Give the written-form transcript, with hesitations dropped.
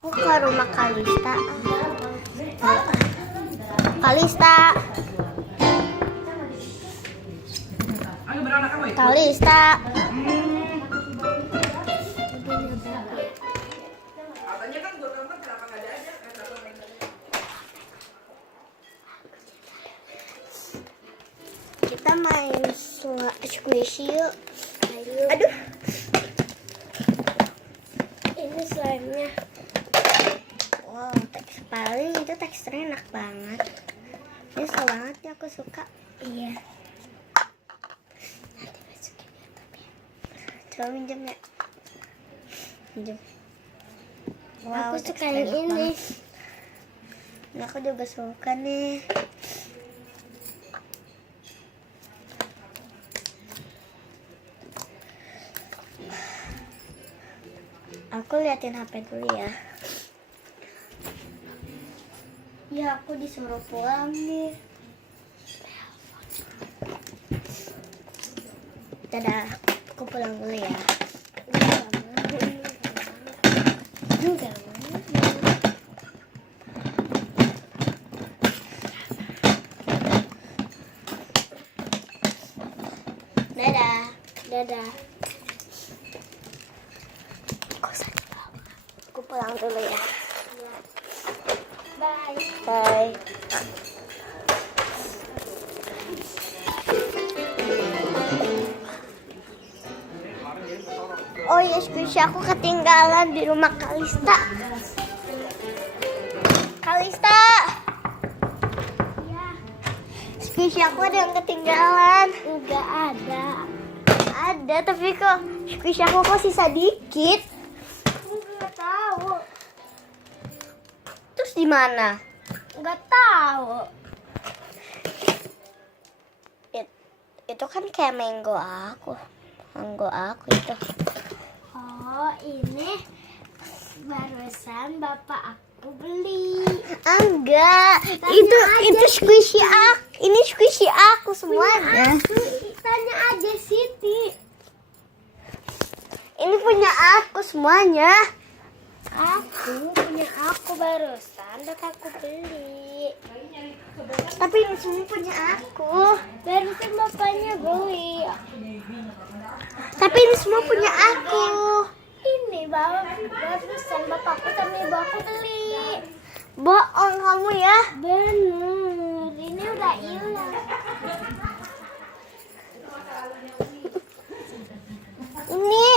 Aku ke rumah Kalista. Kalista. Kalista. Kita main squishy yuk. Aduh. Ini slime-nya. Wow, paling itu teksturnya enak banget. Ini suka banget ya, aku suka. Iya. Nanti masukin ya, tapi. Coba minjem ya. Minjem. Wow, aku suka yang ini. Nah, aku juga suka nih. Aku liatin HP dulu ya. Ya, aku disuruh pulang nih. Dadah, aku pulang dulu ya. Dadah. Dadah. Aku pulang dulu ya. Bye. Bye. Oh ya, squishy aku ketinggalan di rumah Kalista. Kalista. Ya. Squishy aku ada yang ketinggalan. Enggak ada. Ada, tapi kok squishy aku kok sisa dikit. Enggak tahu. Terus di mana? Enggak tahu. Itu kan kayak mango aku itu. Oh, ini barusan bapak aku beli. Enggak, itu squishy aku. Ini squishy aku semuanya. Tanya aja Siti. Ini punya aku semuanya. Punya aku barusan bapak aku beli. Tapi ini semua punya aku. Barusan bapaknya beli. Tapi ini semua punya aku. Ini barusan bapakku sama ibu aku beli. Bohong kamu ya. Bener, ini udah hilang. Ini